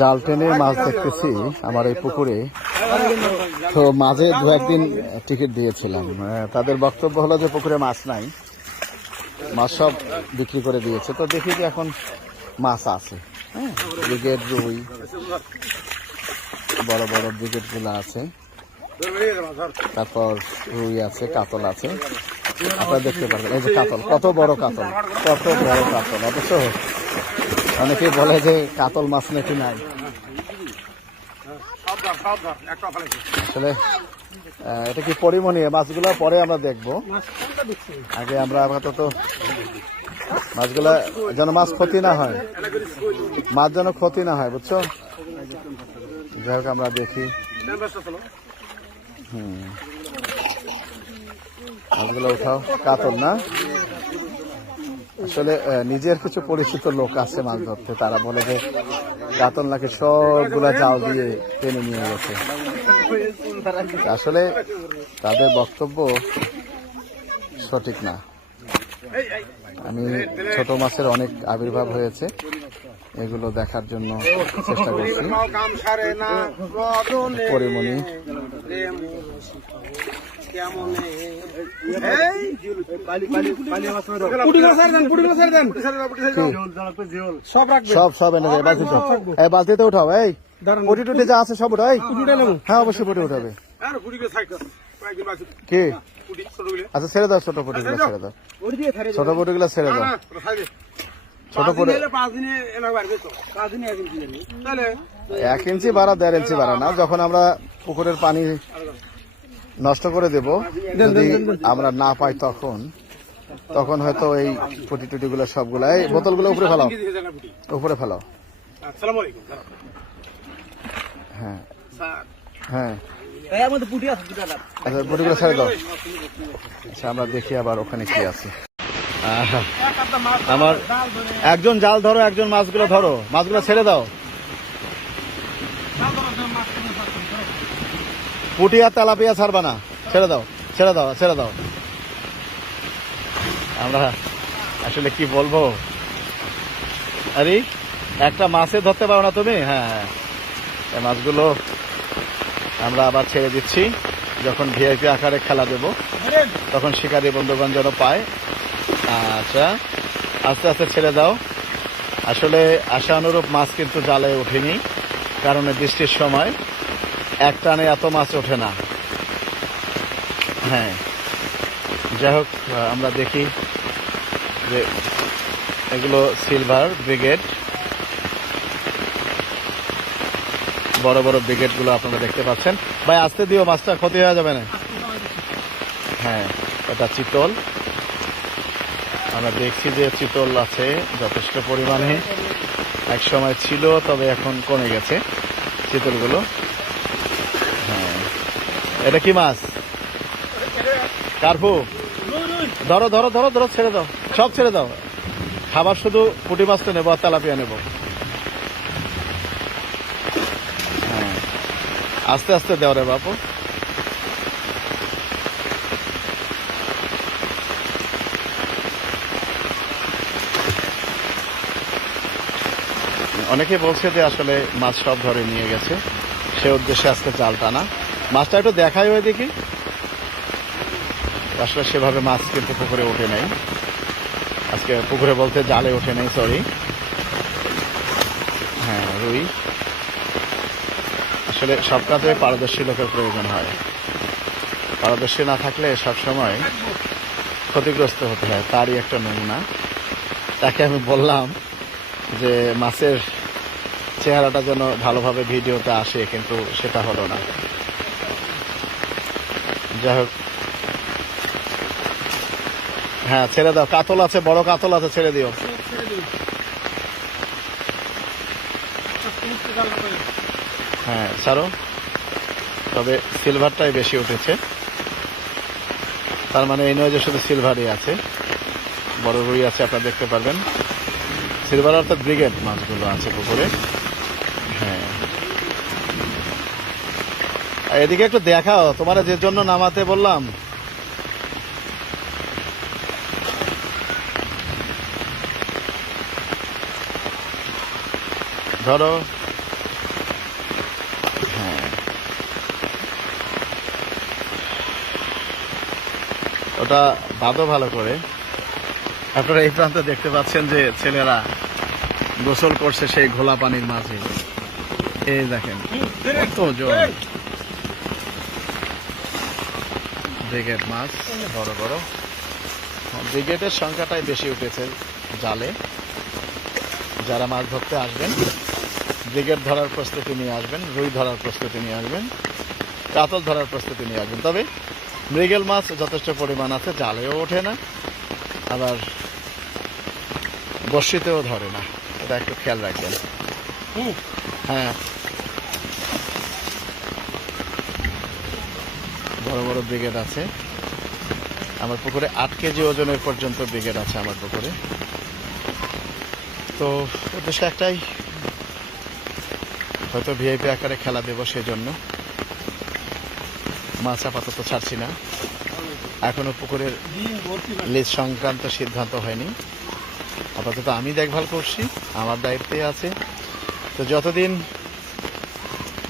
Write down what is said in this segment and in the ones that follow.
জাল টেনে মাছ দেখতেছি আমার এই পুকুরে। তো মাঝে দু একদিন টিকিট দিয়েছিলাম, তাদের বক্তব্য হলো যে পুকুরে মাছ নাই, মাছ সব বিক্রি করে দিয়েছে। তো দেখি যে এখন মাছ আছে, হ্যাঁ, ব্রিগেড রুই, বড় বড় ব্রিগেড গুলো আছে, তারপর রুই আছে, কাতল আছে। আপনারা দেখতে পারবেন এই যে কাতল, কত বড় কাতল, কত বড় কাতল। অবশ্য অনেকেই বলে যে কাতল মাছ নাকি নাই। আসলে এটা কি পরিমণি, মাছগুলো পরে আমরা দেখবো, আগে আমরা আপাতত মাছগুলা যেন মাছ ক্ষতি না হয়, মাছ যেন ক্ষতি না হয়, বুঝছো। যাই হোক আমরা দেখি। মাছগুলো উঠাও, কাতল না। আসলে নিজের কিছু পরিচিত লোক আছে মাছ ধরতে, তারা বলে যে কাতল নাকি সবগুলা জাল দিয়ে টেনে নিয়ে গেছে। আসলে তাদের বক্তব্য সঠিক না। আমি ছোট মাছের অনেক আবির্ভাব হয়েছে, এগুলো দেখার জন্য চেষ্টা করছি। পরিমণি সব এনে দেয় বালতিতে, বালতিতে উঠাও। এই পটি টুটি যা আছে সব উঠাই। হ্যাঁ অবশ্যই পটি উঠাবে। কি আচ্ছা ছেড়ে দাও, ছোট পটিগুলো ছেড়ে দাও, ছোট পটিগুলো ছেড়ে দাও। ছোট পটি 1 ইঞ্চি বাড়া 1.5 ইঞ্চি বাড়া না। যখন আমরা পুকুরের পানি নষ্ট করে দেব, যদি আমরা না পাই তখন হয়তো এই পটি টুটি গুলো সবগুলো, এই বোতলগুলো উপরে ফেলাও, উপরে ফেলাও। হ্যাঁ হ্যাঁ আচ্ছা পটিগুলো ছেড়ে দাও। আচ্ছা আমরা দেখি আবার ওখানে কি আছে। আমার একজন জাল ধরো, একজন মাছগুলো ধরো, মাছগুলো ছেড়ে দাও। পুঁটি আর তেলাপিয়া ছাড়বা না, ছেড়ে দাও, ছেড়ে দাও, ছেড়ে দাও। আমরা আসলে কি বলবো, আরে একটা মাছে ধরতে পারো না তুমি। হ্যাঁ এই মাছগুলো আমরা আবার ছেড়ে দিচ্ছি, যখন ভিআইপি আকারে খেলা দেব তখন শিকারী বন্ধুগণ যেন পায়। আচ্ছা আস্তে আস্তে ছেড়ে দাও। আসলে আশানুরূপ মাছ কিন্তু জালে ওঠেনি, কারণ বৃষ্টির সময় এক টানে এত মাছ ওঠে না। হ্যাঁ যাই হোক আমরা দেখি যে এগুলো সিলভার ব্রিগেড, বড় বড় ব্রিগেড গুলো আপনারা দেখতে পাচ্ছেন। ভাই আসতে দিও, মাছটা ক্ষতি হয়ে যাবে না। হ্যাঁ এটা চিতল, আমরা দেখছি যে চিতল আছে যথেষ্ট পরিমাণে, এক সময় ছিল তবে এখন কমে গেছে চিতলগুলো। হ্যাঁ এটা কি মাছ? কার্পু। ধরো ধরো ধরো ধরো, ছেড়ে দাও, সব ছেড়ে দাও। খাবার শুধু পুঁটি মাছটা নেবো আর তেলাপিয়া নেবো। হ্যাঁ আস্তে আস্তে দেও রে বাপু। অনেকে বলছে যে আসলে মাছ সব ধরে নিয়ে গেছে, সে উদ্দেশ্যে আজকে জাল টানা। মাছটা একটু দেখাই হয়ে দেখি। আসলে সেভাবে মাছ কিন্তু পুকুরে ওঠে নাই আজকে, পুকুরে বলতে জালে ওঠে নাই, সরি। হ্যাঁ রুই। আসলে সব কাজে পারদর্শী লোকের প্রয়োজন হয়, পারদর্শী না থাকলে সবসময় ক্ষতিগ্রস্ত হতে হয়। তারই একটা নমুনা। তাকে আমি বললাম যে মাছের চেহারাটা যেন ভালোভাবে ভিডিওতে আসে, কিন্তু সেটা হলো না। যাই হোক হ্যাঁ ছেড়ে দাও, কাতল আছে, বড় কাতল আছে, ছেড়ে দিও। হ্যাঁ ছাড়ো, তবে সিলভারটাই বেশি উঠেছে, তার মানে এই নয় যে শুধু সিলভারই আছে, বড় রুই আছে, আপনারা দেখতে পারবেন। সিলভার অর্থাৎ ব্রিগেড মাছগুলো আছে পুকুরে। হ্যাঁ এদিকে একটু দেখাও, তোমার যে জন্য নামাতে বললাম। ধরো। হ্যাঁ, ওটা বাঁধো ভালো করে। আপনারা এই প্রান্তে দেখতে পাচ্ছেন যে ছেলেরা গোসল করছে সেই ঘোলা পানির মাঝে। এই দেখেন কত জল। ব্রিগেড মাছ বড় বড়। ব্রিগেডের সংখ্যাটাই বেশি উঠেছে জালে। যারা মাছ ধরতে আসবেন ব্রিগেড ধরার প্রস্তুতি নিয়ে আসবেন, রুই ধরার প্রস্তুতি নিয়ে আসবেন, কাতল ধরার প্রস্তুতি নিয়ে আসবেন। তবে মৃগেল মাছ যথেষ্ট পরিমাণ আছে, জালেও ওঠে না, আবার বর্ষিতেও ধরে না, এটা একটু খেয়াল রাখবেন। হ্যাঁ, বড় বড় ব্রিগেড আছে আমার পুকুরে। 8 কেজি ওজনের পর্যন্ত ব্রিগেড আছে আমার পুকুরে। তো উদ্দেশ্য একটাই, হয়তো ভিআইপি আকারে খেলা দেবো, সেজন্য মাছ আপাতত ছাড়ছি না। এখনো পুকুরের লিজ সংক্রান্ত সিদ্ধান্ত হয়নি। আপাতত আমি দেখভাল করছি, আমার দায়িত্বে আছে। তো যতদিন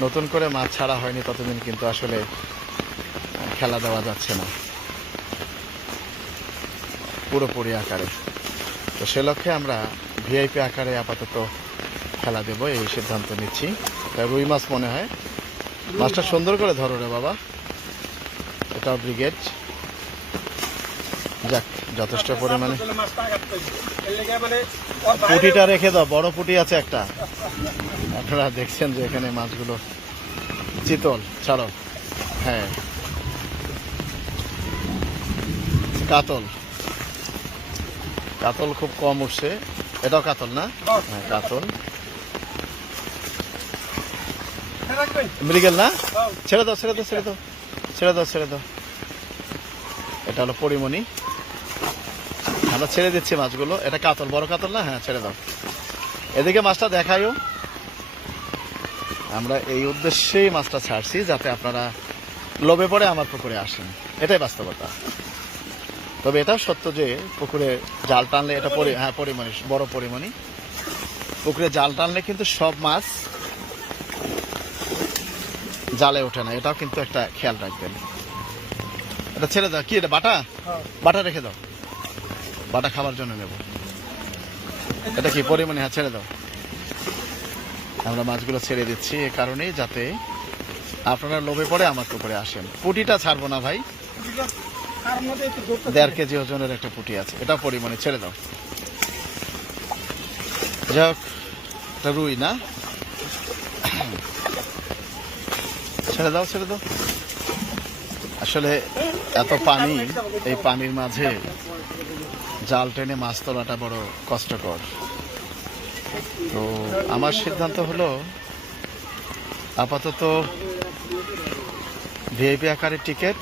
নতুন করে মাছ ছাড়া হয়নি ততদিন কিন্তু আসলে খেলা দেওয়া যাচ্ছে না পুরোপুরি আকারে। তো সে লক্ষ্যে আমরা ভিআইপি আকারে আপাতত খেলা দেব, এই সিদ্ধান্ত নিচ্ছি। রুই মাছ মনে হয়। মাছটা সুন্দর করে ধরো রে বাবা। এটাও ব্রিগেড। যাক, যথেষ্ট পরিমাণে। পুঁটিটা রেখে দাও, বড় পুঁটি আছে একটা। আপনারা দেখছেন যে এখানে মাছগুলো চিতল। ছাড়ো। হ্যাঁ, কাতল। কাতল খুব কম উঠছে। এটাও কাতল না? হ্যাঁ, কাতল। মৃগেল না? ছেড়ে দাও, ছেড়ে দাও, ছেড়ে দাও, ছেড়ে দাও, ছেড়ে দাও। এটা হলো পরিমণি। আমরা ছেড়ে দিচ্ছি মাছগুলো। এটা কাতল, বড় কাতল না? হ্যাঁ, ছেড়ে দাও। এদিকে মাছটা দেখাইও। আমরা এই উদ্দেশ্যেই মাছটা ছাড়ছি, যাতে আপনারা লোভে পড়ে আমার পুকুরে আসেন। এটাই বাস্তবতা। তবে এটাও সত্য যে পুকুরে জাল টানলে, এটা হ্যাঁ পরিমণি, বড় পরিমণি। পুকুরে জাল টানলে কিন্তু সব মাছ জালে ওঠে না, এটাও কিন্তু একটা খেয়াল রাখবেন। এটা ছেড়ে দাও। কি এটা? বাটা? বাটা রেখে দাও, বাটা খাবার জন্য নেব। এটা কি পরিমণি? হ্যাঁ, ছেড়ে দাও। আমরা মাছগুলো ছেড়ে দিচ্ছি এ কারণেই, যাতে আপনারা লোভে পড়ে আমার পুকুরে আসেন। পুঁটিটা ছাড়বো না ভাই, 1.5 কেজি ওজনের একটা পুঁটি আছে, এটা পরিমাণে ছেড়ে দাও। যাক, এটা রুই না? ছেড়ে দাও, ছেড়ে দাও। আসলে এত পানি, এই পানির মাঝে জাল টেনে মাছ তোলাটা বড় কষ্টকর। তো আমার সিদ্ধান্ত হলো আপাতত ভিআইপি আকারে টিকিট।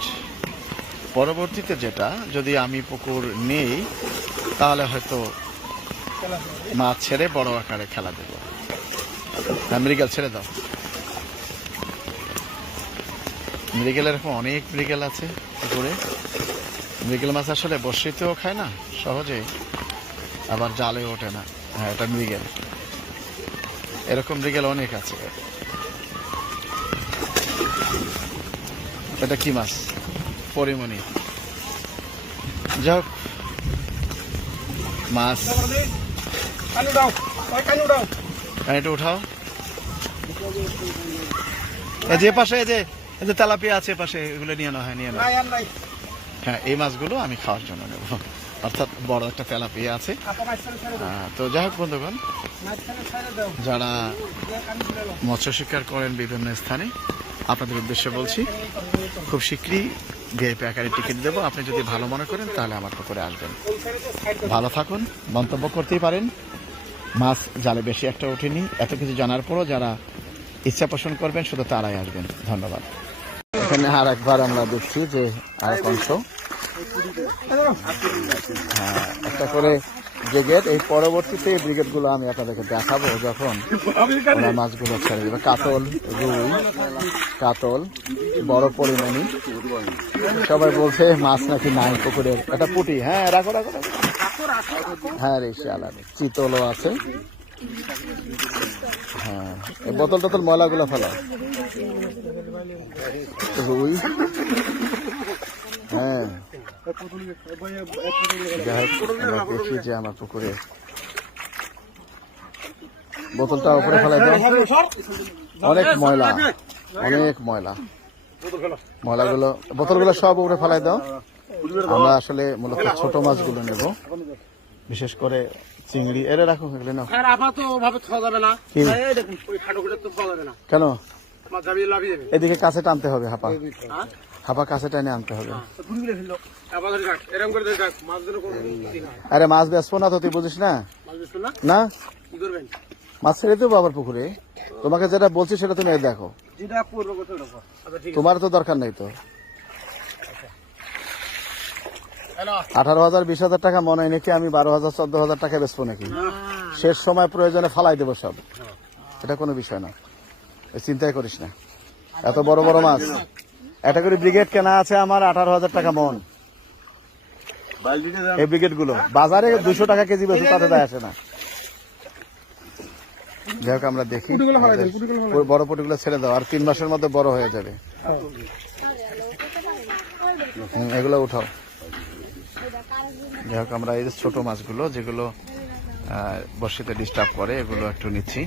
পরবর্তীতে যেটা, যদি আমি পুকুর নেই তাহলে হয়তো মাছ ছেড়ে বড় আকারে খেলা দেব। মৃগেল ছেড়ে দাও। মৃগেল এরকম অনেক মৃগেল আছে পুকুরে। মৃগেল মাছ আসলে বর্ষিতেও খায় না সহজেই, আবার জালে ওঠে না। হ্যাঁ, এটা মৃগেল। এরকম মৃগেল অনেক আছে। এটা কি মাছ? পরিমণি। যাক, মাছ এটা উঠাও। যে পাশে এই যে তেলাপিয়া আছে পাশে, এগুলো নিয়ে নাও। হ্যাঁ, নিয়ে নাও। হ্যাঁ, এই মাছগুলো আমি খাওয়ার জন্য নেব, অর্থাৎ বড় একটা তেলাপিয়া আছে। তো যাই হোক বন্ধুগণ, যারা মৎস্য শিকার করেন বিভিন্ন স্থানে, আপনাদের উদ্দেশ্যে বলছি, খুব শীঘ্রই ভিআইপি আকারে টিকিট দেবো। আপনি যদি ভালো মনে করেন তাহলে আমার পুকুরে আসবেন। ভালো থাকুন। মন্তব্য করতেই পারেন। মাছ জালে বেশি একটা ওঠেনি, এত কিছু জানার পরও যারা ইচ্ছা পোষণ করবেন শুধু তারাই আসবেন। ধন্যবাদ। এখানে আর একবার আমরা দেখছি যে আর অংশ, হ্যাঁ, একটা করে ব্রিগেড। এই পরবর্তীতে এই ব্রিগেডগুলো আমি আপনাদেরকে দেখাবো যখন ওরা মাছগুলো ছেড়ে দেবে। কাতল, রুই, কাতল, বড় পরিমাণি। সবাই বলছে মাছ নাকি নাই পুকুরের। এটা পুঁটি। হ্যাঁ, রাখো রাখো রাখো। হ্যাঁ রে, শিয়ালা চিতলও আছে। হ্যাঁ, এই বোতল টোতল ময়লাগুলো ফেলাও। রুই, হ্যাঁ, যাই হোক, আমরা দেখি যে আমার পুকুরে বোতলটা উপরে ফেলাই দাও। অনেক ময়লা, অনেক ময়লা, ময়লাগুলো বোতলগুলো সব উপরে ফেলাই দাও। আমরা আসলে মূলত ছোট মাছগুলো নেব, বিশেষ করে চিংড়ি। এরে রাখো, এগুলো নাও। কেন? এদিকে কাছে টানতে হবে, হাপা হাপা কাছে টানে আনতে হবে। আরে মাছ বেচবো না তো, তুই বুঝিস না? না, মাছ ছেড়ে দেবো আবার পুকুরে। তোমাকে যেটা বলছি সেটা তুমি দেখো, তোমার তো দরকার নেই তো। 18,000 20,000 টাকা মনে হয় নাকি আমি 12,000 14,000 টাকা বেচবো নাকি? শেষ সময় প্রয়োজনে ফালাই দেবো সব, এটা কোনো বিষয় না, চিন্তাই করিস না। এত বড় বড় মাছ, একটা করে ব্রিগেড কেনা আছে আমার 18,000 টাকা মন। এই ব্রিগেড গুলো বাজারে 200 টাকা কেজি বেশি, তাতে দায় আসে না। যাই হোক, আমরা দেখি বড় পটিগুলো ছেড়ে দাও, আর 3 মাসের মধ্যে বড় হয়ে যাবে। এগুলো উঠাও। যাই হোক, আমরা এই ছোট মাছগুলো যেগুলো বর্ষিতে ডিস্টার্ব করে এগুলো একটু নিচ্ছি।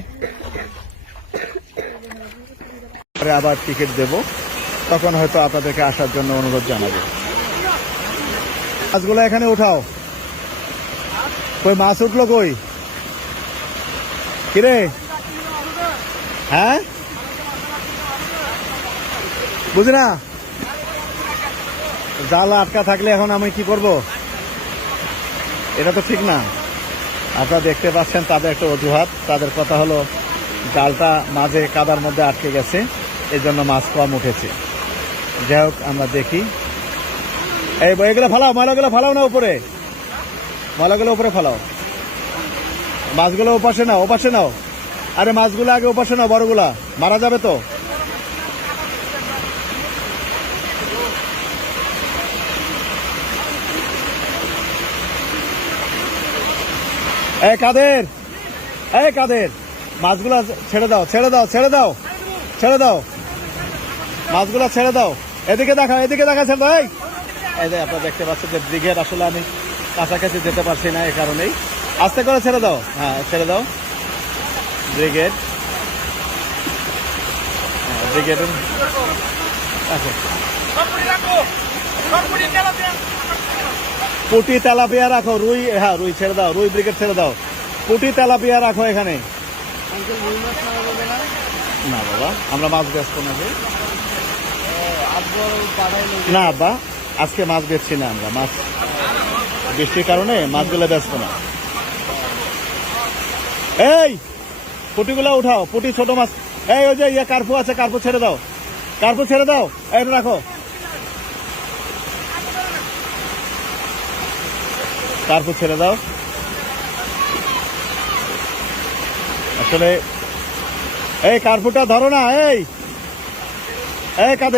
আবার টিকিট দেব, তখন হয়তো আপনাদেরকে আসার জন্য অনুরোধ জানাবো। মাছগুলো এখানে উঠাও। কই মাছ উঠলো কই? কিরে, হ্যাঁ বুঝি না, জাল আটকা থাকলে এখন আমি কি করব? এটা তো ঠিক না। আপনারা দেখতে পাচ্ছেন তাদের একটা অজুহাত, তাদের কথা হলো জালটা মাঝে কাদার মধ্যে আটকে গেছে, এই জন্য মাছ কম উঠেছে। যাই হোক, আমরা দেখি। এই এগুলো ফালাও, ময়লাগুলো ফালাও না উপরে, ময়লাগুলো উপরে ফালাও। মাছগুলো ওপাশে নাও, ওপাশে নাও। আরে মাছগুলো আগে ওপাশে নাও, বড়গুলা মারা যাবে তো। এই কাদের, এই কাদের, মাছগুলা ছেড়ে দাও, ছেড়ে দাও, ছেড়ে দাও, ছেড়ে দাও, মাছগুলা ছেড়ে দাও। এদিকে দেখা, এদিকে দেখা, ছেড়ে দাও। এই যে আপনারা দেখতে পাচ্ছেন যে ব্রিগেড, আসলে আমি কাছাকাছি যেতে পারছি না, এই কারণেই। আস্তে করে ছেড়ে দাও, হ্যাঁ ছেড়ে দাও। ব্রিগেড, ব্রিগেড পুটি তেলাপিয়া রাখো। রুই, হ্যাঁ রুই ছেড়ে দাও, রুই ব্রিগেড ছেড়ে দাও। পুটি তেলাপিয়া রাখো এখানে। না বাবা, আমরা মাছ বেচবো না। না আব্বা, আজকে মাছ বেচছি না আমরা। মাছ বৃষ্টির কারণে মাছগুলো বেচবো না। এই পুটিগুলো উঠাও, পুটি ছোট মাছ। এই ওই যে ইয়ে কার্পু আছে, কার্পু ছেড়ে দাও, কার্পু ছেড়ে দাও। এটা রাখো, কার্পু ছেড়ে দাও। আসলে এই কার্পুটা ধরো না। এই কাদের